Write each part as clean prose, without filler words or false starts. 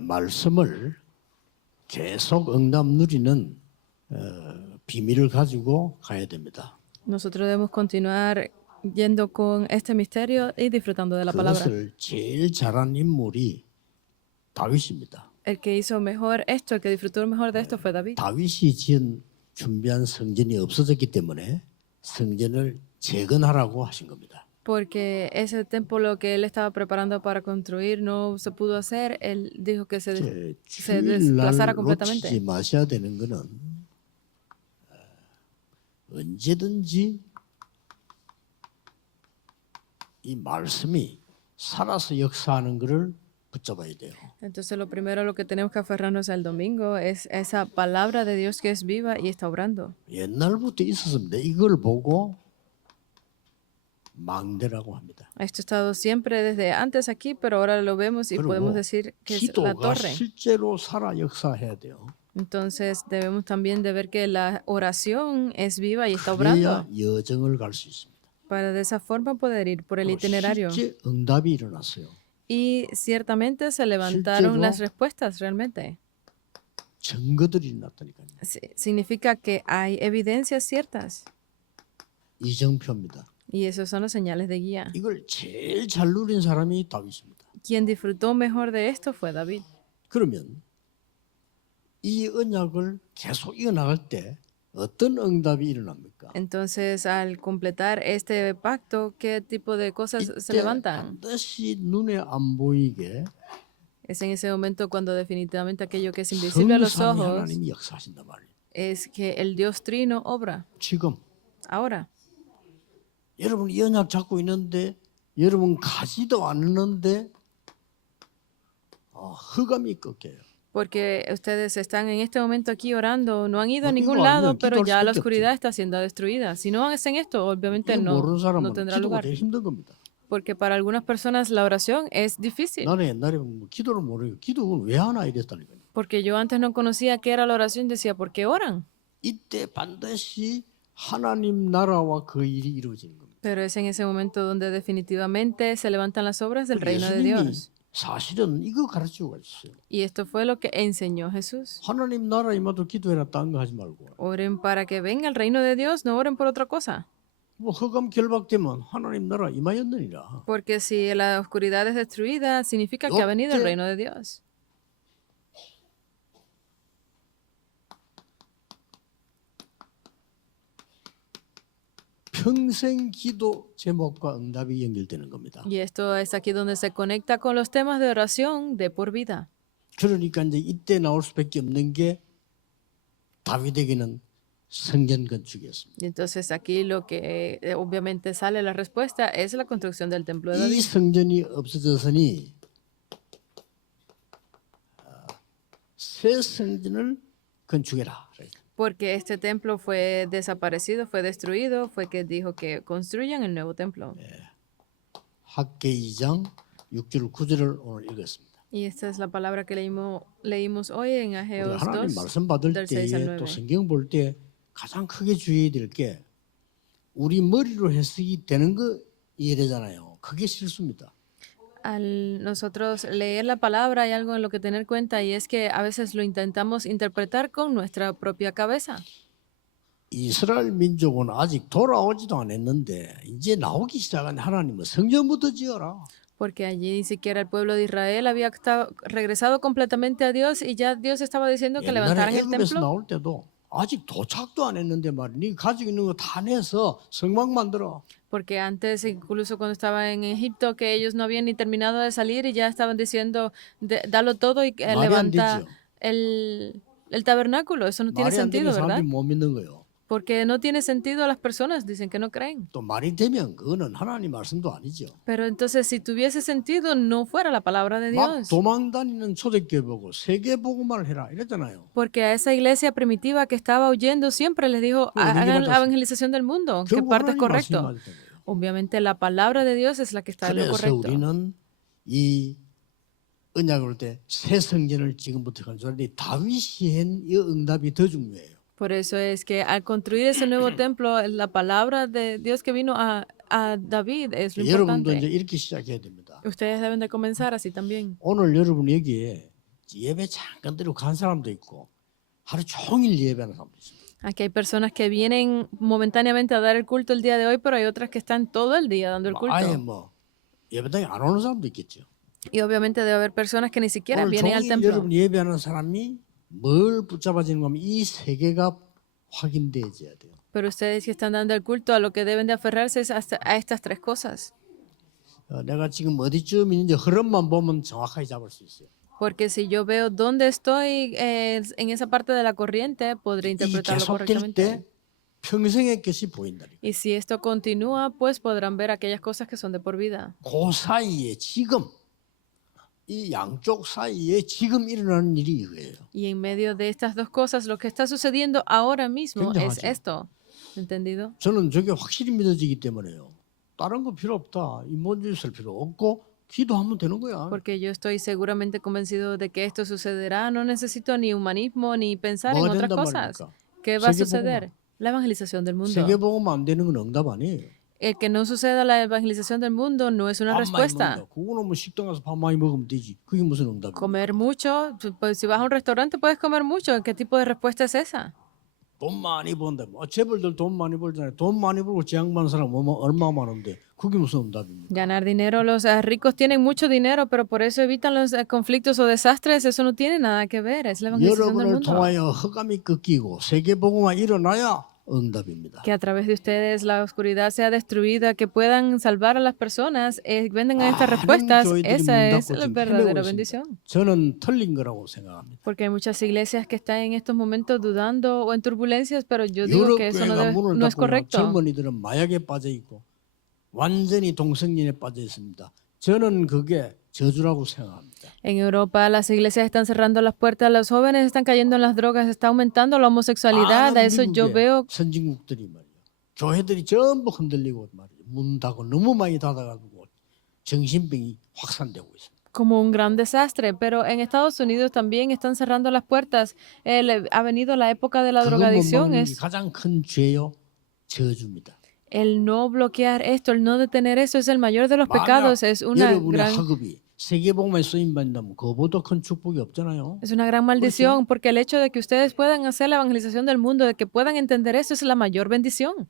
말씀을 계속 응답 누리는 비밀을 가지고 가야 됩니다. Nosotros debemos continuar yendo con este misterio y disfrutando de la palabra. 그것을 제일 잘한 인물이 다윗입니다. El que hizo mejor esto, el que disfrutó mejor de esto fue David. 다윗이 준비한 성전이 없어졌기 때문에 성전을 재건하라고 하신 겁니다. Porque ese templo que él estaba preparando para construir no se pudo hacer, él dijo que se desplazara 주일날 completamente. 놓치지 마셔야 되는 것은 언제든지 이 말씀이 살아서 역사하는 것을 붙잡아야 돼요. Entonces lo primero a lo que tenemos que aferrarnos el domingo es esa palabra de Dios que es viva y está obrando. 옛날부터 있었습니다. 이걸 보고 망대라고 합니다. Esto ha estado siempre desde antes aquí, pero ahora lo vemos y podemos 그리고 decir que es la 기도가 torre. 실제로 살아 역사해야 돼요. Entonces debemos también de ver que la oración es viva y está obrando 그래야 여정을 갈 수 있습니다. para de esa forma poder ir por el itinerario. 실제 응답이 일어났어요. Y ciertamente se levantaron 실제로 las respuestas realmente. 증거들이 났다니까요. Significa que hay evidencias ciertas. 이정표입니다. Y esos son los señales de guía. 이걸 제일 잘 누린 사람이 다윗입니다. Quien disfrutó mejor de esto fue David. 그러면 이 언약을 계속 이어나갈 때 어떤 응답이 일어납니까? Entonces, al completar este pacto, ¿qué tipo de cosas se 이때 levantan? 반드시 눈에 안 보이게 Es en ese momento cuando definitivamente aquello que es invisible a los 성삼위 ojos 하나님이 역사하신단 말이에요. es que el Dios Trino obra. 지금 Ahora, 여러분 이 언약 잡고 있는데 여러분 가지도 않는데 흑암이 꺾여요. porque ustedes están en este momento aquí orando, no han ido a No, ningún iba, lado, no, pero quitar ya la suerte oscuridad 없지. está siendo destruida. Si no hacen esto, obviamente 이거 no, 모르는 사람은 no tendrá 기도가 lugar. 되게 힘든 겁니다. Porque para algunas personas la oración es difícil. 나는 옛날에 뭐 기도를 모르고 기도를 왜 하나 이랬다니까요. Porque yo antes no conocía qué era la oración, decía, ¿por qué oran? 이때 반드시 하나님 나라와 그 일이 이루어지는 겁니다. Pero es en ese momento donde definitivamente se levantan las obras del reino de 예수님이 Dios. 사실은 이거 가르치고 가셨어요. Y esto fue lo que enseñó Jesús. 하나님 나라 임하도 기도해라 딴 거 하지 말고. Oren para que venga el reino de Dios, no oren por otra cosa. 뭐 흑암 결박되면 하나님 나라 임하였느니라. Porque si la oscuridad es destruida, significa que ha venido el reino de Dios. 평생 기도 제목과 응답이 연결되는 겁니다. Y esto es aquí donde se conecta con los temas de oración de por vida. 그러니까 이제 이때 나올 수밖에 없는 게 다윗에게는 성전 건축이었습니다. Y entonces aquí lo que obviamente sale la respuesta es la construcción del templo de 이 David. 성전이 없어졌으니 새 성전을 건축해라. Porque este templo fue desaparecido, fue destruido, fue que dijo que construyan el nuevo templo. 학계 2장 6절 9절을 오늘 읽었습니다. Y esta es la palabra que leímos hoy en 우리 Ageos 하나님 2, 말씀 받을 del 6 al 때에 또 9. 성경 볼 때 가장 크게 주의해야 될 게 우리 머리로 해석이 되는 거 이해되잖아요. 그게 실수입니다. Al nosotros leer la palabra hay algo en lo que tener cuenta y es que a veces lo intentamos interpretar con nuestra propia cabeza. 이스라엘 민족은 아직 돌아오지도 않았는데 이제 나오기 시작한 하나님은 성전부터 지어라. Porque allí ni siquiera el pueblo de Israel había regresado completamente a Dios y ya Dios estaba diciendo que levantaran 옛날에 el 애굽에서 templo. 나올 때도 아직 도착도 안 했는데 말이야. 네 가지고 있는 거 다 내서 성막 만들어. Porque antes, incluso cuando estaba en Egipto, que ellos no habían ni terminado de salir y ya estaban diciendo, dalo todo y 말이 안 levanta 되죠. el tabernáculo. Eso no tiene 말이 안 되는 sentido, ¿verdad? 사람들이 못 믿는 거예요. Porque no tiene sentido a las personas, dicen que no creen. 또 말이 되면 그거는 하나님 말씀도 아니죠. Pero entonces, si tuviese sentido, no fuera la palabra de 막 Dios. 도망 다니는 초대교회 보고 세계 복음을 해라 이랬잖아요. Porque a esa iglesia primitiva que estaba huyendo siempre les dijo, hagan la evangelización del mundo, que 결국 parte es 하나님 말씀이 correcto. 맞았던 거예요. Obviamente la palabra de Dios es la que está en lo 그래서 correcto. 우리는 이 언약을 볼 때 새 성전을 지금부터 건설하니 다윗이 한 이 응답이 더 중요해요. Por eso es que al construir ese nuevo templo, la palabra de Dios que vino a David es lo 여러분도 이제 importante. 이렇게 시작해야 됩니다. Ustedes deben de comenzar así también. 오늘 여러분 여기에 예배 잠깐 드리고 간 사람도 있고 하루 종일 예배하는 사람도 있습니다. Aquí hay personas que vienen momentáneamente a dar el culto el día de hoy, pero hay otras que están todo el día dando el 아예 culto. 뭐 예배당에 안 오는 사람도 있겠죠. Y obviamente debe haber personas que ni siquiera 오늘 vienen al 종일 templo. 여러분 예배하는 사람이 뭘 붙잡아지는 거면 이 세계가 확인되어져야 돼요. Pero ustedes que están dando el culto, a lo que deben de aferrarse es a estas tres cosas. 내가 지금 어디쯤 있는지 흐름만 보면 정확하게 잡을 수 있어요. Porque si yo veo dónde estoy en esa parte de la corriente, podré 이 interpretarlo 계속될 correctamente. 때 평생의 것이 보인다니까. Y si esto continúa, pues podrán ver aquellas cosas que son de por vida. 그 사이에 지금 이 양쪽 사이에 지금 일어나는 일이 이거예요. Y en medio de estas dos cosas, lo que está sucediendo ahora mismo es 굉장하죠. esto. ¿Entendido? 저는 저게 확실히 믿어지기 때문에요. 다른 거 필요 없다. 인본주의 쓸 필요 없고 기도하면 되는 거야. Porque yo estoy seguramente convencido de que esto sucederá. No necesito ni humanismo ni pensar en 뭐가 otras 된단 cosas. 말입니까? ¿Qué va a 세계복음화. suceder? La evangelización del mundo. 세계복음 안 되는 건 응답 아니에요. El que no suceda la evangelización del mundo no es una 밥 많이 respuesta. 먹는다. 그거는 뭐 식당 가서 밥 많이 먹으면 되지. 그게 무슨 응답이야? Comer mucho, pues si vas a un restaurante puedes comer mucho. ¿Qué tipo de respuesta es esa? 돈 많이 번다. 재벌들 돈 많이 벌잖아요. 돈 많이 벌고 재앙 많은 사람 얼마 많은데 그게 무슨 응답입니까? Ganar dinero, los ricos tienen mucho dinero, pero por eso evitan los conflictos o desastres. Eso no tiene nada que ver. Es la evangelización del 여러분을 mundo. 통하여 흑암이 꺾이고 세계복음화 일어나야 응답입니다. Que a través de ustedes la oscuridad sea destruida, que puedan salvar a las personas, vengan a estas respuestas. Esa es la verdadera bendición. 저는 틀린 거라고 생각합니다. Porque hay muchas iglesias que están en estos momentos dudando o en turbulencias, pero yo digo que eso 유럽교회가 문을 no es 닫고 correcto. 젊은이들은 마약에 빠져 있고 완전히 동성연에 빠져 있습니다. 저는 그게 저주라고 생각합니다. En Europa las iglesias están cerrando las puertas, los jóvenes están cayendo en las drogas, está aumentando la homosexualidad. A eso yo veo 선진국들이 말이에요. 교회들이 전부 흔들리고 말이에요. 문 닫고 너무 많이 닫아가지고 정신병이 확산되고 있습니다. como un gran desastre, pero en Estados Unidos también están cerrando las puertas. Ha venido la época de la 그것 못 drogadicción, 막는 게 es 가장 큰 죄요, 저주입니다. el no bloquear esto, el no detener eso es el mayor de los pecados, es una 여러분의 gran 학업이 세계복음에 쓰임 받는다면 그보다 큰 축복이 없잖아요. Es una gran maldición porque el hecho de que ustedes puedan hacer la evangelización del mundo, de que puedan entender eso, es la mayor bendición.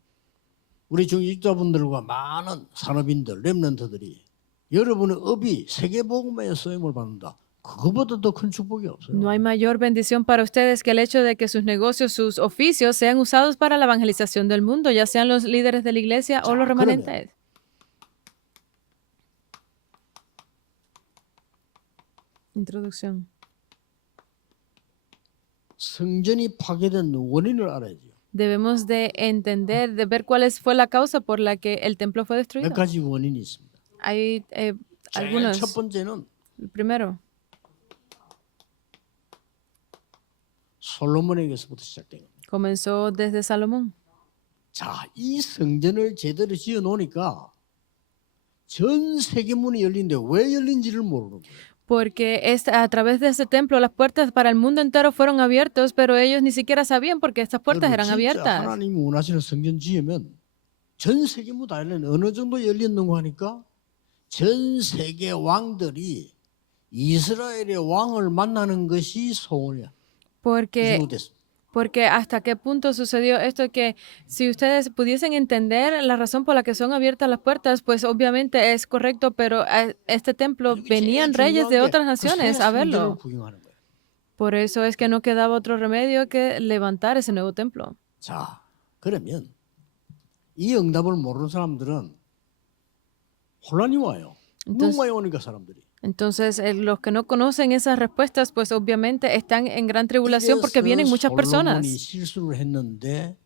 우리 중직자분들과 많은 산업인들, 렘넌트들이 여러분의 업이 세계복음에 쓰임을 받는다. 그거보다 더 큰 축복이 없어요. No hay mayor bendición para ustedes que el hecho de que sus negocios, sus oficios sean usados para la evangelización del mundo, ya sean los líderes de la iglesia o los remanentes. Introducción. 성전이 파괴된 원인을 알아야죠. Debemos de entender, de ver cuál fue la causa por la que el templo fue 몇 destruido. 가지 원인이 있습니다. Hay 제일 algunos. 첫 번째는 El primero, 솔로몬에게서부터 시작된 겁니다. comenzó desde Salomón. 자, 이 성전을 제대로 지어 놓으니까 전 세계문이 열린데 왜 열린지를 모르는 거예요. Porque a través de ese templo las puertas para el mundo entero fueron abiertas, pero ellos ni siquiera sabían por qué estas puertas 여러분, eran 진짜 abiertas. 하나님이 원하시는 성전 지으면 전 세계문 다 열린 어느 정도 열렸는가 하니까 전 세계 왕들이 이스라엘의 왕을 만나는 것이 소원이야. Porque, 이루어졌어. porque hasta qué punto sucedió esto que si ustedes pudiesen entender la razón por la que son abiertas las puertas, pues obviamente es correcto, pero a este templo venían reyes de otras naciones a verlo. 구경하는 거예요. Por eso es que no quedaba otro remedio que levantar ese nuevo templo. 자, 그러면 이 응답을 모르는 사람들은 혼란이 와요. 너무 많이 오니까 사람들이. Entonces, los que no conocen esas respuestas, pues obviamente están en gran tribulación porque vienen muchas personas. 솔로몬이 실수를 했는데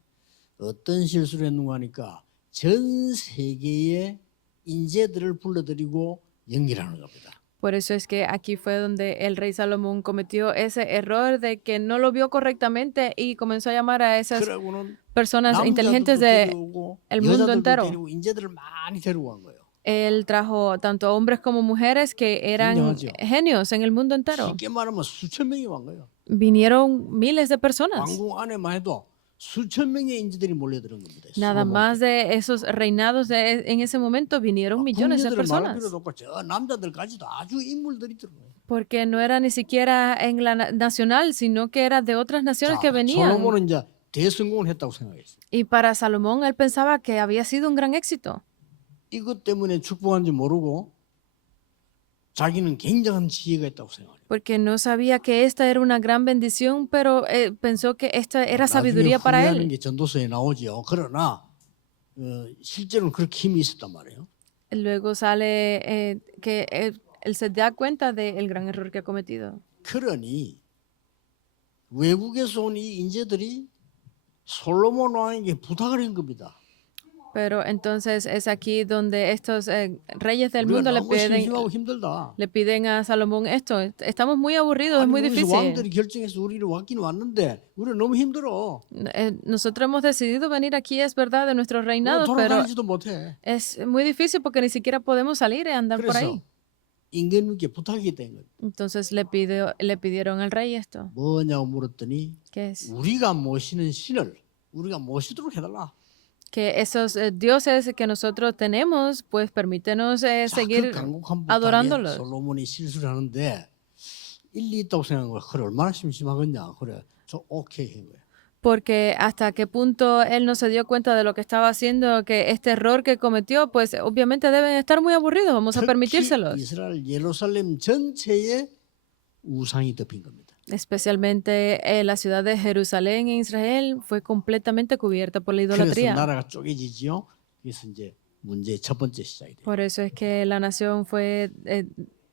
어떤 실수를 했는가 하니까 전 세계의 인재들을 불러들이고 연결하는 겁니다. Por eso es que aquí fue donde el rey Salomón cometió ese error de que no lo vio correctamente y comenzó a llamar a esas 그러고는 personas 남자들도 inteligentes del 데려오고 mundo 여자들도 entero. 데리고 인재들을 많이 데려간 거예요. Él trajo tanto hombres como mujeres que eran 굉장하죠. genios en el mundo entero. 쉽게 말하면 수천 명이 온 거예요. Vinieron miles de personas. 왕궁 안에만 해도 수천 명의 인재들이 몰려드는 겁니다. Nada más de esos reinados en ese momento vinieron millones de 궁녀들은 말할 personas. 필요도 없고 저 남자들까지도 아주 인물들이 들어요. Porque no era ni siquiera en la nacional, sino que era de otras naciones que 자, venían. 솔로몬은 이제 대성공을 했다고 생각했어요. Y para Salomón, él pensaba que había sido un gran éxito. 이것 때문에 축복한지 모르고 자기는 굉장한 지혜가 있다고 생각해요. Porque no sabía que esta era una gran bendición, pero pensó que esta era sabiduría para 후회하는 él. 게 전도서에 나오죠. 그러나 실제로는 그렇게 힘이 있었단 말이에요. Luego sale que él se da cuenta del gran error que ha cometido. 그러니 외국에서 온 이 인재들이 솔로몬 왕에게 부탁을 한 겁니다. Pero entonces es aquí donde estos reyes del 우리가 mundo 너무 심심하고 힘들다. le piden a Salomón esto. Estamos muy aburridos, es 아니, muy 우리 difícil. 왕들이 결정해서 우리를 왔긴 왔는데 우리는 너무 힘들어. Nosotros hemos decidido venir aquí, es verdad, de nuestros reinados, pero 돌아다니지도 못해. es muy difícil porque ni siquiera podemos salir y andar por 그래서 ahí. 임금님께 부탁이 된 거예요. Entonces le pidieron al rey esto. 뭐냐고 물었더니 ¿Qué es? 우리가 모시는 신을 우리가 모시도록 해달라. Que esos dioses que nosotros tenemos, pues permítenos 자, 그 seguir 강곡한 부탁에 adorándolos. 솔로몬이 실수를 하는데 일리 있다고 생각한 거야. 그래 얼마나 심심하겠냐. 그래 저 오케이 한 거야. Porque hasta qué punto él no se dio cuenta de lo que estaba haciendo, que este error que cometió, pues obviamente deben estar muy aburridos, vamos a 특히 permitírselos. 이스라엘 예루살렘 전체에 우상이 덮인 겁니다. Especialmente la ciudad de Jerusalén en Israel fue completamente cubierta por la 그래서 idolatría. 나라가 쪼개지지요. 그래서 이제 문제의 첫 번째 시작이 돼요. Por eso es que la nación fue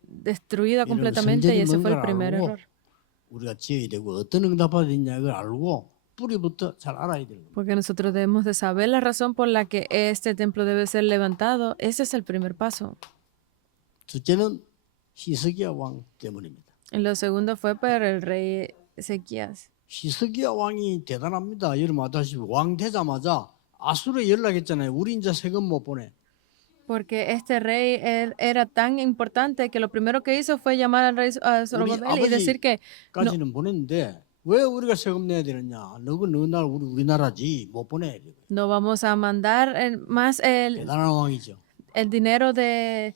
destruida 이런 completamente y 성전이 ese fue el 뭔가를 primer 알고 error. 우리가 지어야 되고 어떤 응답받아야 되냐 이걸 알고 뿌리부터 잘 알아야 되는 겁니다. Porque nosotros debemos de saber la razón por la que este templo debe ser levantado. Ese es el primer paso. 둘째는 히스기야 왕 때문입니다. Y lo segundo fue por el rey Ezequías. 히스기야 왕이 대단합니다. 여러분 아다시피 왕 되자마자 아수르에 연락했잖아요. 우리 이제 세금 못 보내. Porque este rey él era tan importante que lo primero que hizo fue llamar al rey Zorobabel y decir que 까지는 보냈는데 왜 우리가 세금 내야 되느냐? 너는 너 나라 우리 나라지 못 보내. no vamos a mandar más 대단한 왕이죠. el dinero de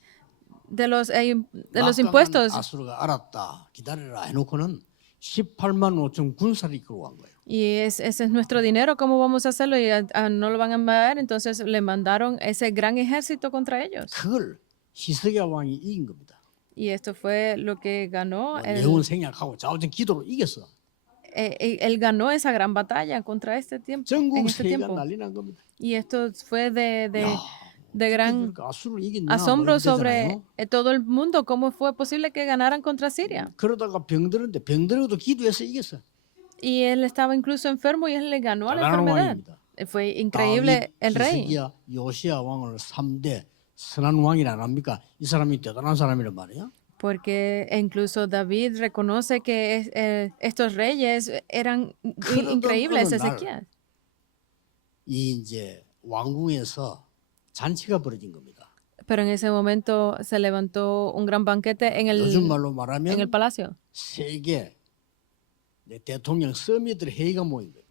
los 막강한 impuestos. 아수르가 알았다. 기다려라 해놓고는 18만 5천 군사를 이끌고 간 거예요. Y ese es nuestro dinero, ¿cómo vamos a hacerlo? Y no lo van a enviar, entonces le mandaron ese gran ejército contra ellos. 그걸 히스기야 왕이 이긴 겁니다. Y esto fue lo que ganó. 내원 생략하고 좌우전 기도로 이겼어. Él ganó esa gran batalla contra este tiempo. En 전국 este 세계가 tiempo. 난리 난 겁니다. Y esto fue de 어떻게 gran 그러니까 아수르를 이겼냐? asombro 뭐 이렇게 sobre 되잖아요. todo el mundo. ¿Cómo fue posible que ganaran contra Siria? 그러다가 병들었는데 병들어도 기도해서 이겼어. Y él estaba incluso enfermo y él le ganó a la 대단한 enfermedad. 왕입니다. Fue increíble el rey. 히스기야, 요시야 왕을 3대 선한 왕이라 안 합니까? 이 사람이 대단한 사람이란 말이야. Porque incluso David reconoce que estos reyes eran increíbles. 어느 날 Ezequías. 이 이제 왕궁에서 잔치가 벌어진 겁니다. Pero en ese momento se levantó un gran banquete en 요즘 말로 el 말하면 palacio. 세계 대통령 서밋들 회의가 모인 거예요.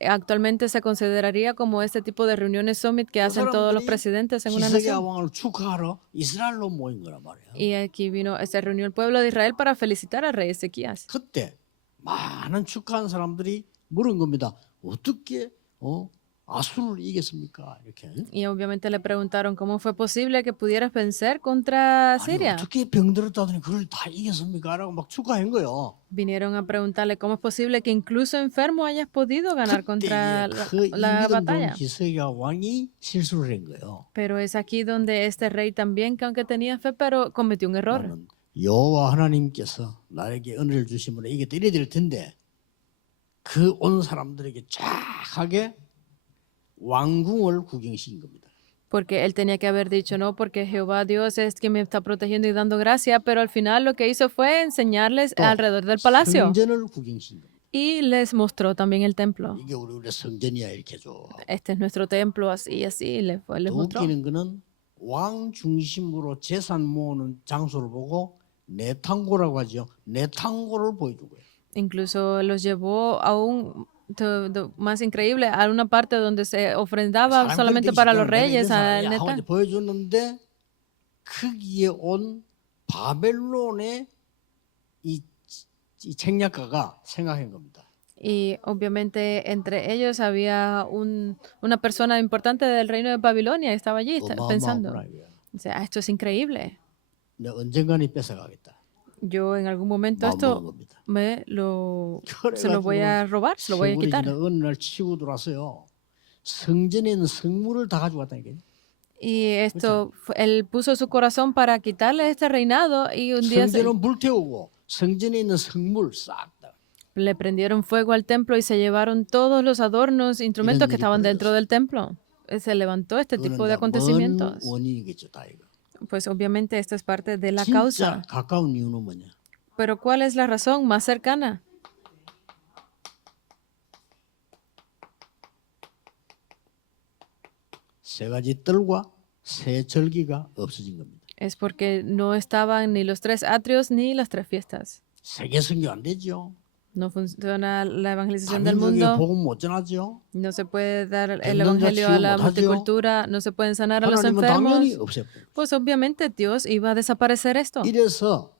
Actualmente se consideraría como este tipo de reuniones summit que hacen todos los 사람들이 presidentes en una 히스기야 nación. 왕을 축하하러 이스라엘로 모인 거란 말이에요. Y aquí se reunió el pueblo de Israel para felicitar al rey Ezequías. 그때 많은 축하한 사람들이 물은 겁니다. 어떻게 아수르를 이겼습니까? 이렇게. Y obviamente le preguntaron cómo fue posible que pudieras vencer contra 아니, Siria. 어떻게 병들었다더니 그걸 다 이겼습니까? 라고 막 축하한 거예요. Vinieron a preguntarle cómo es posible que incluso enfermo hayas podido ganar contra 그 la 이믿음 좋은 batalla. 히스기야 왕이 실수를 한 거예요. Pero es aquí donde este rey también, que aunque tenía fe, pero cometió un error. 나는 여호와 하나님께서 나에게 은혜를 주심으로 이게 이래 될 텐데 그 온 사람들에게 쫙 하게 왕궁을 구경시킨 겁니다. Porque él tenía que haber dicho no, porque Jehová Dios es quien me está protegiendo y dando gracia, pero al final lo que hizo fue enseñarles alrededor del palacio 성전을 구경시킨 겁니다. y les mostró también el templo. 이게 우리 성전이야 이렇게 줘. Este es nuestro templo, así, así, les 더 mostró. 웃기는 거는 왕 중심으로 재산 모으는 장소를 보고 내탕고라고 하죠. 내탕고를 보여주고요. Incluso los llevó a un más increíble, a una parte donde se ofrendaba solamente para los reyes, al 하고 neta. 이제 보여줬는데 거기에 온 바벨론의 이, 이 책략가가 생각한 겁니다. Y obviamente entre ellos había una persona importante del reino de Babilonia, estaba allí pensando, 어마어마하구나 이거야. o sea, esto es increíble. 내가 언젠가는 뺏어가겠다. Yo en algún momento 마음 먹은 esto 겁니다. se lo voy a robar, se lo voy a 세월이 지나 quitar. 어느 날 치고 들어왔어요. 성전에 있는 성물을 다 가지고 왔다니까요. Y esto, él puso su corazón para quitarle este reinado y un día 성전은 불태우고 성전에 있는 성물 싹 다. le prendieron fuego al templo y se llevaron todos los adornos, instrumentos que 일이 estaban dentro 벌어졌어요. del templo. Se levantó este 그거는 tipo de 뭔 acontecimientos. 원인이겠죠, 다 이거. Pues obviamente esto es parte de la 진짜 causa. 가까운 이유는 뭐냐? Pero ¿cuál es la razón más cercana? 세 가지 뜰과 세 절기가 없어진 겁니다. Es porque no estaban ni los tres atrios ni las tres fiestas. 세계 선교 안 되죠. No funciona la evangelización del 다민족이 mundo. 복음 못 전하죠. No se puede dar el 병든 자 evangelio a 치유 la 못하죠. multicultura. No se pueden sanar a los 하나님은 당연히 enfermos. 없애버려요. Pues obviamente Dios iba a desaparecer esto. 이래서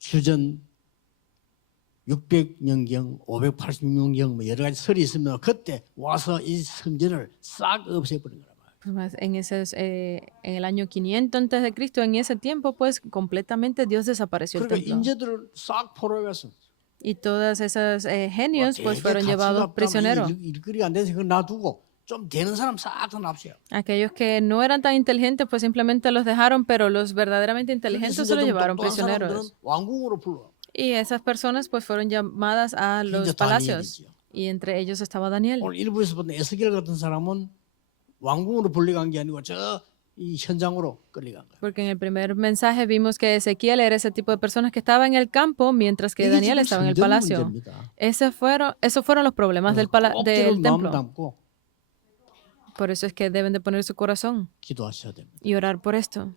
주전 600년경, 586년경 뭐 여러 가지 설이 있으면 그때 와서 이 성전을 싹 없애버린 거란 말이에요. Pues en el año 500 antes de Cristo, en ese tiempo, pues completamente Dios desapareció el 그러니까 templo. 인재들을 싹 포로해갔어. Y todos esos genios pues fueron llevados prisioneros. 일거리가 안 돼서 그거 놔두고 좀 되는 사람 싹 다 납세요. Aquellos que no eran tan inteligentes pues simplemente los dejaron, pero los verdaderamente inteligentes se los llevaron prisioneros. 왕궁으로 불러. Y esas personas pues fueron llamadas a los 이제 palacios. 다니엘이지요. Y entre ellos estaba Daniel. 오늘 일부에서 보던 에스겔 같은 사람은 왕궁으로 불려간 게 아니고 저 이 현장으로 끌려간 거예요. Porque en el primer mensaje vimos que Ezequiel era ese tipo de personas que estaba en el campo, mientras que 이게 Daniel 지금 estaba en el 성전 palacio. 문제입니다. Esos fueron los problemas del 꼭지를 마음 templo. 담고 Por eso es que deben de poner su corazón 기도하셔야 됩니다. y orar por esto.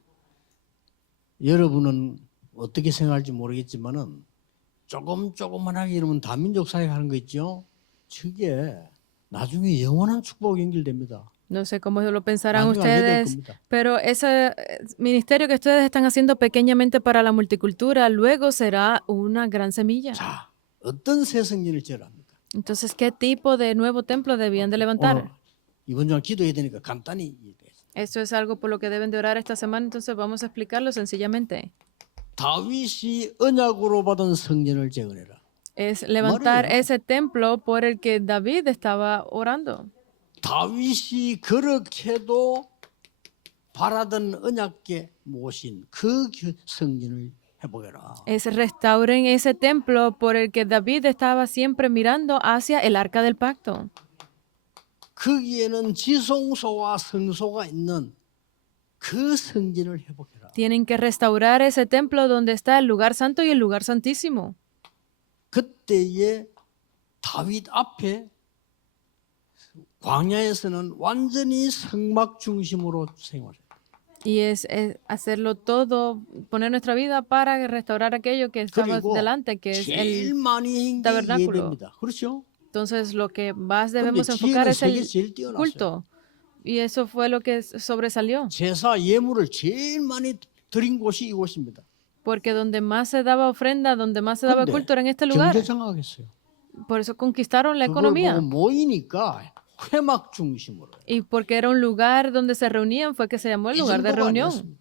여러분은 어떻게 생각할지 모르겠지만은 조금만하게 이러면 다민족 사역하는 거 있죠? 저게 나중에 영원한 축복 연결됩니다. No sé cómo lo pensarán 나중에 알게 될 ustedes, 겁니다. pero ese ministerio que ustedes están haciendo pequeñamente para la multicultura luego será una gran semilla. 자, 어떤 새 성전을 지으라 합니까? Entonces, ¿qué tipo de nuevo templo debían de 오늘 levantar? 이번 주간 기도해야 되니까 간단히 얘기해요. Esto es algo por lo que deben de orar esta semana, entonces vamos a explicarlo sencillamente. 다윗이 언약으로 받은 성전을 재건해라. Es levantar 말이에요. ese templo por el que David estaba orando. 다윗이 그렇게도 바라던 언약궤 모신 그 성전을 해보게라. Es restauren ese templo por el que David estaba siempre mirando hacia el arca del pacto. 거기에는 지성소와 성소가 있는 그 성전을 회복해라. Tienen que restaurar ese templo donde está el lugar santo y el lugar santísimo. 그때에 다윗 앞에 광야에서는 완전히 성막 중심으로 생활해요. Y es hacerlo todo, poner nuestra vida para restaurar aquello que estaba 그리고 delante, que es 제일 el 많이 한 게 tabernáculo. 예배입니다. 그렇죠? Entonces lo que más debemos 근데 enfocar 지혜는 es 세계 el 제일 뛰어났어요. culto. Y eso fue lo que sobresalió. 제사 예물을 제일 많이 드린 곳이 이곳입니다. Porque donde más se daba ofrenda, donde más se daba 근데 culto era en este lugar. 경제장악했어요. Por eso conquistaron la 그걸 economía. 보고 모이니까 회막 중심으로. Y porque era un lugar donde se reunían, fue que se llamó el 이 lugar de 정도가 reunión. 아니었습니다.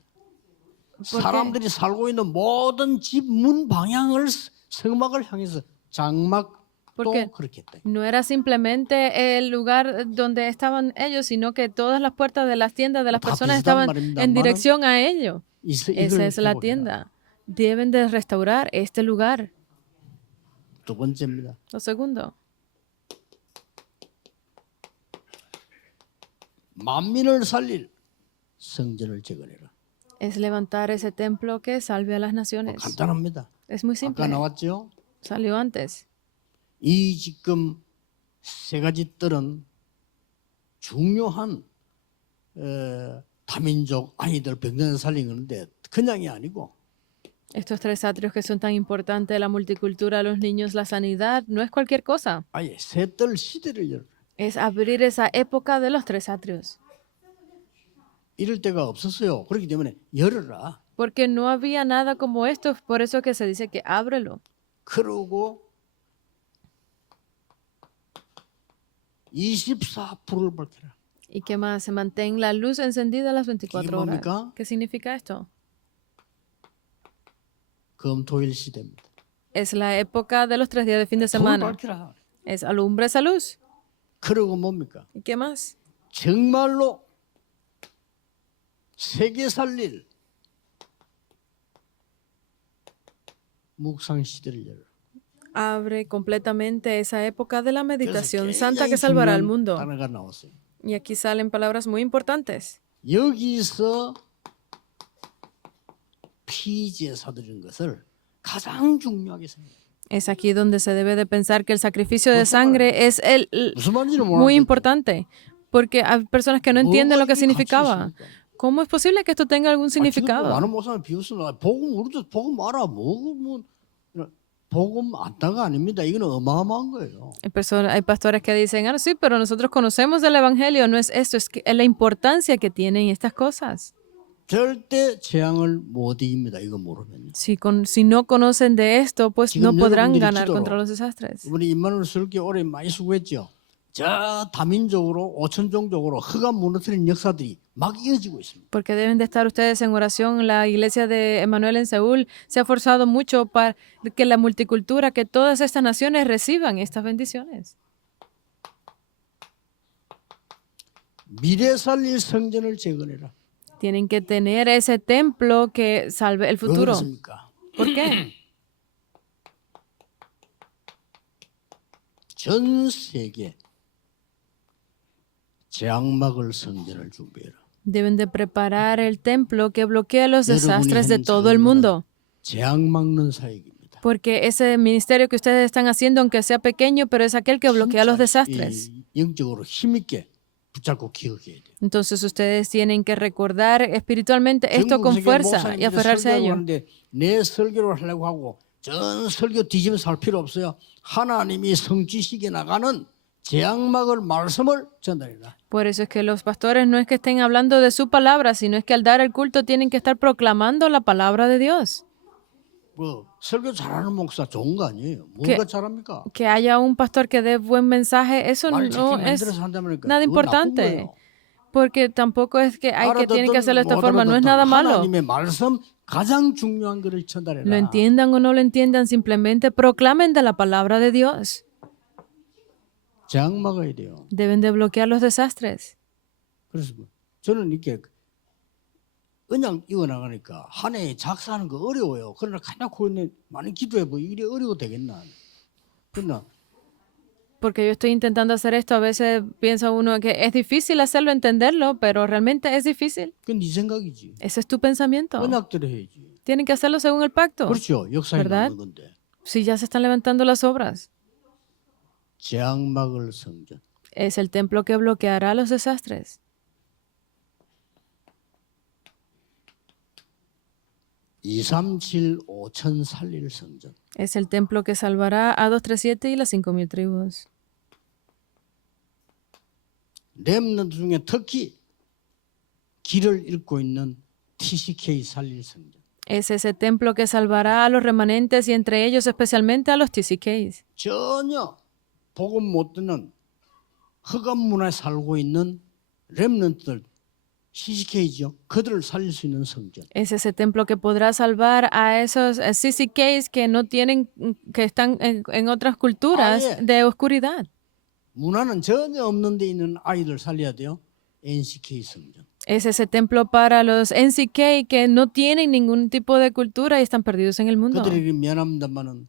¿Por qué? 사람들이 살고 있는 모든 집 문 방향을 성막을 향해서 장막도 porque 그렇게 했다. no era simplemente el lugar donde estaban ellos, sino que todas las puertas de las tiendas de las 다 personas 비슷한 estaban 말입니다만은 en dirección a ellos. 이걸 Esa es la 회복해라. tienda. Deben de restaurar este lugar. 두 번째입니다. Lo segundo, 만민을 살릴 성전을 재건해라. es levantar ese templo que salve a las naciones. 간단합니다. Es muy 아까 simple. 나왔죠? Salió antes. 이 지금 세 가지 뜰은 중요한 다민족 아이들 병든 살린 건데 그냥이 아니고 Estos 3 atrios que son tan importantes, la multicultura, los niños, la sanidad, no es cualquier cosa. 아예 새떨 시대를 열어라. Es abrir esa época de los 3 atrios. 이럴 때가 없었어요. 그렇기 때문에 열어라. Porque no había nada como esto, por eso que se dice que ábrelo. 그러고 24불을 밝혀라. ¿Y qué más? Se mantén la luz encendida las 24 horas. 뭡니까? ¿Qué significa esto? 금토일 시대입니다. Es la época de los 3 días de fin de 불을 semana. 밝혀라. Es alumbre esa luz. 그러고 뭡니까? ¿Y qué más? 정말로 세계 살릴 묵상 시대를 열어라. Abre completamente esa época de la 그래서 meditación santa 굉장히 que salvará al 중요한 mundo. 단어가 나왔어요. Y aquí salen palabras muy importantes. 여기서 피제사 드리는 것을 가장 중요하게 생각해요. Es aquí donde se debe de pensar que el sacrificio de sangre es 무슨 말인지는 muy 모르겠어요. importante. Porque hay personas que no entienden lo que significaba. ¿Cómo es posible que esto tenga algún significado? 많은 목사님 비웃으나 복음 우리도 복음 알아. 복음 안다가 아닙니다. 이거는 어마어마한 거예요. Hay pastores que dicen, ah, sí, pero nosotros conocemos del Evangelio. No es esto, es la importancia que tienen estas cosas. 절대 재앙을 못 이깁니다. 이거 모르면요. Si no conocen de esto, pues no 지금 podrán 여러분들이 ganar 기도로 contra los desastres. 우리 임마누엘 설교 오래 많이 수고했죠. 저 다민족으로 오천종족으로 흑암 무너뜨린 역사들이 막 이어지고 있습니다. Porque deben de estar ustedes en oración. La iglesia de Emmanuel en Seúl se ha forzado mucho para que la multicultura, que todas estas naciones reciban estas bendiciones. 미래 살릴 성전을 재건해라. Tienen que tener ese templo que salve el 왜 futuro. 그렇습니까? ¿Por qué? 전 세계 재앙막을 성전을 준비해라. Deben de preparar el templo que bloquea los 여러분이 desastres de 하는 todo el 작은 mundo. 재앙 막는 사역입니다. Porque ese ministerio que ustedes están haciendo, aunque sea pequeño, pero es aquel que bloquea los desastres. 영적으로 힘있게 붙잡고 기억해야 돼요. Entonces ustedes tienen que recordar espiritualmente esto con fuerza y aferrarse a ello. 내 설교를 하려고 하고 전 설교 뒤집어서 할 필요 없어요. 하나님이 성취시켜 나가는 재앙막을 말씀을 전달해라. Por eso es que los pastores no es que estén hablando de su palabra, sino es que al dar el culto tienen que estar proclamando la palabra de Dios. 뭐 설교 잘하는 목사 좋은 거 아니에요? 뭐가 잘합니까? Que haya un pastor que dé buen mensaje, eso 말 no 착하게 es 만들어서 한다면 nada 그거 나쁜 importante. 거예요. Porque tampoco es que hay que tienen que hacerlo de esta 못 forma, no es 알아듣던 nada malo. 하나님의 말씀 가장 중요한 것을 전달해라. Lo entiendan o no lo entiendan, simplemente proclamen de la palabra de Dios. 재앙 막아야 돼요. Deben de bloquear los desastres. 그래서 저는 이렇게 언약 이어나가니까 한 해에 작사하는 거 어려워요. 그러나 가냥 고인에 많이 기도해보고 이래 어려워 되겠나. 그러나 Porque yo estoy intentando hacer esto, a veces piensa uno que es difícil hacerlo, entenderlo, pero realmente es difícil. 그건 네 생각이지. Ese es tu pensamiento. 언약대로 해야지. Tienen que hacerlo según el pacto. 그렇죠. 역사에 ¿Verdad? 남는 건데. Si ya se están levantando las obras. 재앙 막을 성전. Es el templo que bloqueará los desastres. 237 5천 살릴 성전. Es el templo que salvará a 237 y las 5,000 tribus. 렘넌트 중에 특히 길을 잃고 있는 TCK 살릴 성전. Es ese templo que salvará a los remanentes y entre ellos especialmente a los TCKs. 전혀 복음 못 듣는 흑암 문화에 살고 있는 렘넌트들 CCK죠. 그들을 살릴 수 있는 성전. Es ese templo que podrá salvar a esos CCKs que no tienen, que están en otras culturas de oscuridad. 문화는 전혀 없는 데 있는 아이들 살려야 돼요. NCK 성전. Es ese templo para los NCK que no tienen ningún tipo de cultura y están perdidos en el mundo. 그들에게 미안합니다만은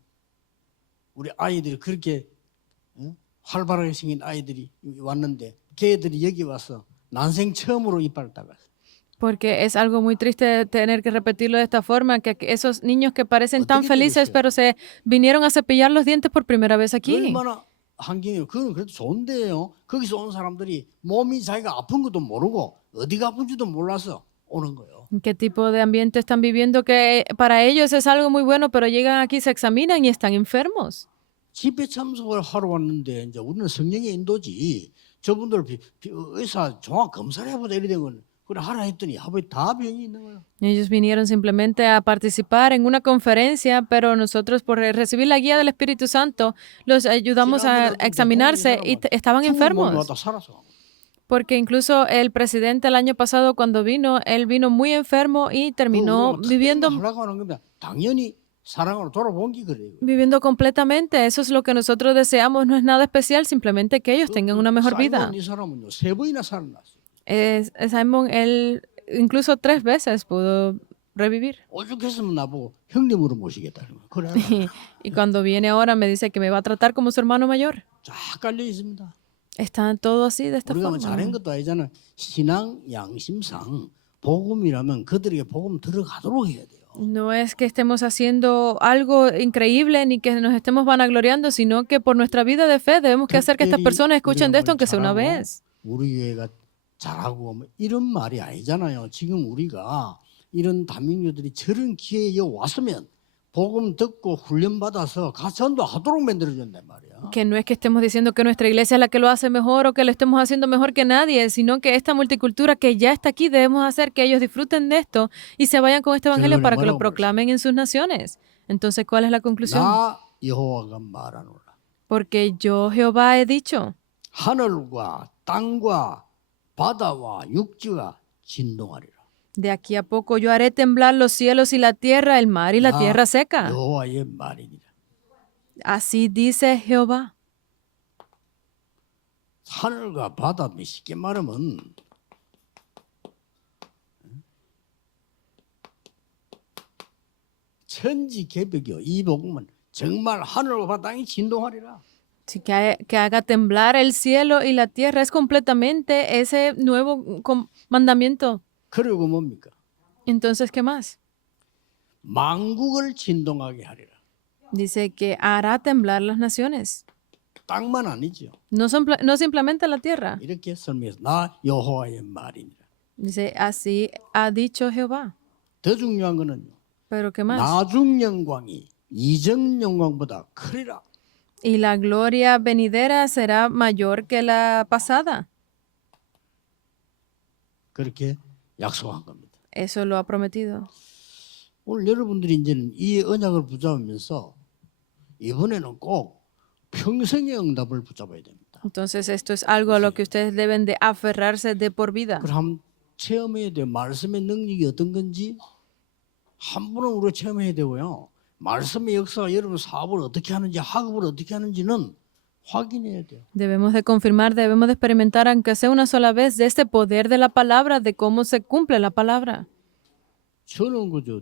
우리 아이들이 그렇게 활발하게 생긴 아이들이 왔는데 걔들이 여기 와서 난생 처음으로 이빨을 닦았어. Porque es algo muy triste tener que repetirlo de esta forma, que esos niños que parecen tan felices, pero se vinieron a cepillar los dientes por primera vez aquí. 얼마나 환경이요. 그건 그래도 좋은데요. 거기서 온 사람들이 몸이 자기가 아픈 것도 모르고 어디가 아픈지도 몰라서 오는 거예요. ¿En qué tipo de ambiente están viviendo que para ellos es algo muy bueno, pero llegan aquí, se examinan y están enfermos? 집회 참석을 하러 왔는데 이제 우리는 성령의 인도지. 저분들 의사 종합 검사를 해보자 이래 된 건 그래 하라 했더니 하루에 다 병이 있는 거예요. Ellos vinieron simplemente a participar en una conferencia, pero nosotros por recibir la guía del Espíritu Santo los ayudamos a examinarse y estaban 죽은 몸이 enfermos. 왔다 살아서. Porque incluso el presidente el año pasado cuando vino, él vino muy enfermo y terminó viviendo 하려고 하는 겁니다. 당연히 사랑으로 돌아본 게 그래요. viviendo completamente. Eso es lo que nosotros deseamos, no es nada especial, simplemente que ellos tengan una mejor vida. 사이먼 이 사람은요 3번이나 살아났어요. Simon, él incluso 3 veces pudo revivir. 오죽했으면 나보고 형님으로 모시겠다. 그래. Y cuando viene ahora me dice que me va a tratar como su hermano mayor. 쫙 깔려 있습니다. Está todo así, de esta 우리가 뭐 forma. 잘한 것도 아니잖아. 신앙 양심상 복음이라면 그들에게 복음 들어가도록 해야 돼요. No es que estemos haciendo algo increíble ni que nos estemos vanagloriando, sino que por nuestra vida de fe debemos que hacer que estas personas escuchen de esto aunque sea una vez. 우리 교회가 잘하고 뭐 이런 말이 아니잖아요. 지금 우리가 이런 다민교들이 저런 기회에 왔으면 복음 듣고 훈련 받아서 가서 전도하도록 만들어준단 말이야. Que no es que estemos diciendo que nuestra iglesia es la que lo hace mejor o que lo estemos haciendo mejor que nadie, sino que esta multicultura que ya está aquí debemos hacer que ellos disfruten de esto y se vayan con este evangelio para que lo proclamen en sus naciones. Entonces, ¿cuál es la conclusión? 나 여호와가 말하노라. Porque yo, Jehová, he dicho, 하늘과 땅과 바다와 육지가 진동하리라. de aquí a poco yo haré temblar los cielos y la tierra, el mar y la tierra seca. 여호와의 말이니라. Así dice Jehová. 하늘과 바다 쉽게 말하면 천지개벽이요. 이 복음은 정말 하늘과 바다 땅이 진동하리라. Sí, que haga temblar el cielo y la tierra es completamente ese nuevo mandamiento. 그리고 뭡니까? Entonces, ¿qué más? 만국을 진동하게 하리라. Dice que hará temblar las naciones. 땅만 아니죠. No, no simplemente la tierra. 이렇게 설명해서 나 여호와의 말이니라. Dice, así ha dicho Jehová. 더 중요한 거는요. Pero ¿qué más? 나중 영광이 이전 영광보다 크리라. Y la gloria venidera será mayor que la pasada. 그렇게 약속한 겁니다. Eso lo ha prometido. 오늘 여러분들이 이제는 이 언약을 붙잡으면서 이번에는 꼭 평생의 응답을 붙잡아야 됩니다. Entonces, esto es algo a lo que ustedes deben de aferrarse de por vida. 그럼 체험해야 돼요. 말씀의 능력이 어떤 건지 한 번은 우리가 체험해야 되고요. 말씀의 역사가 여러분 사업을 어떻게 하는지 학업을 어떻게 하는지는 확인해야 돼요. Debemos de confirmar, debemos de experimentar, aunque sea una sola vez, de este poder de la palabra, de cómo se cumple la palabra. 저는 그저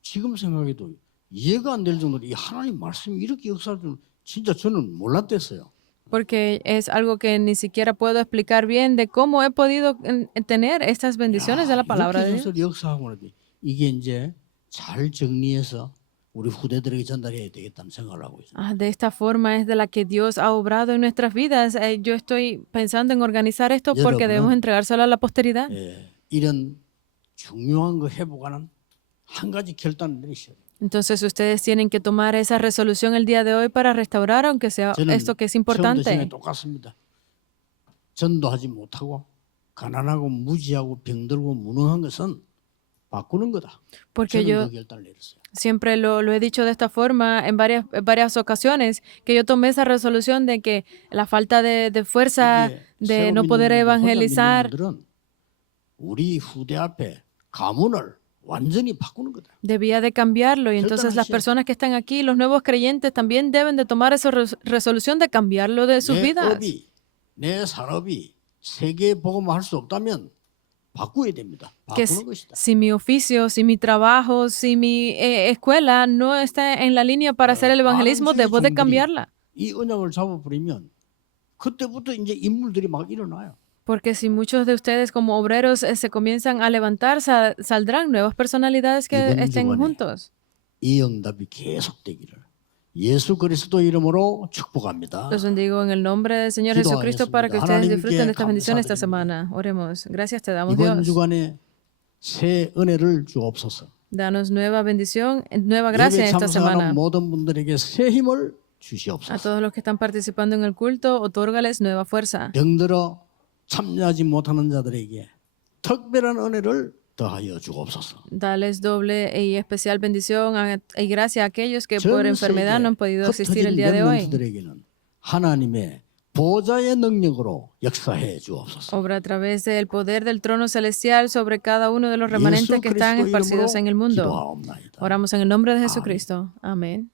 지금 생각해도 이해가 안 될 정도로 이 하나님 말씀이 이렇게 역사할 줄 진짜 저는 몰랐댔어요. Porque es algo que ni siquiera puedo explicar bien de cómo he podido tener estas bendiciones de la palabra de Dios. 이렇게 역사하고 이게 이제 잘 정리해서 우리 후대들에게 전달해야 되겠다는 생각을 하고 있습니다. De esta forma es de la que Dios ha obrado en nuestras vidas. Yo estoy pensando en organizar esto porque debemos entregárselo a la posteridad. 이런 중요한 거 해보고는 한 가지 결단을 내리셔야 돼요. Entonces ustedes tienen que tomar esa resolución el día de hoy para restaurar, aunque sea esto que es importante. 똑같습니다. 전도하지 못하고 가난하고 무지하고 병들고 무능한 것은 바꾸는 거다. Porque yo 그 결단을 내렸어요. siempre lo he dicho de esta forma en varias ocasiones, que yo tomé esa resolución de que la falta de fuerza, de no poder evangelizar, 우리 후대 앞에 가문을 완전히 바꾸는 거다. debía de cambiarlo. Y entonces las personas que están aquí, los nuevos creyentes, también deben de tomar esa resolución de cambiarlo de sus vidas. 내 산업이 세계 복음할 수 없다면 바꾸어야 됩니다. Que 바꾸는 것이다. si mi oficio, si mi trabajo, si mi escuela no está en la línea para hacer el evangelismo, debo de cambiarla. 이 언약을 잡아버리면 그때부터 이제 인물들이 막 일어나요. Porque si muchos de ustedes como obreros se comienzan a levantar, saldrán nuevas personalidades que estén juntos. 이 응답이 계속되기를 예수 그리스도 이름으로 축복합니다. Los bendigo en el nombre del Señor Jesucristo para que ustedes disfruten de estas bendiciones esta semana. Oremos. Gracias te damos, 이번 Dios. 주간에 새 은혜를 주옵소서. Danos nueva bendición, nueva gracia 예배 esta semana. 참석하는 모든 분들에게 새 힘을 A 주시옵소서. todos los que están participando en el culto, otórgales nueva fuerza. 병들어 참여하지 못하는 자들에게 특별한 은혜를 더하여 주옵소서. Dales doble y especial bendición y gracia a aquellos que 전 por enfermedad no han 세계 podido asistir el 흩어진 día de hoy. 렘넌트들에게는 하나님의 보좌의 능력으로 역사해 주옵소서. Obra a través del poder del trono celestial sobre cada uno de los remanentes 예수 que están 그리스도 esparcidos en el 이름으로 mundo. 기도하옵나이다. Oramos en el nombre de Jesucristo. Amén.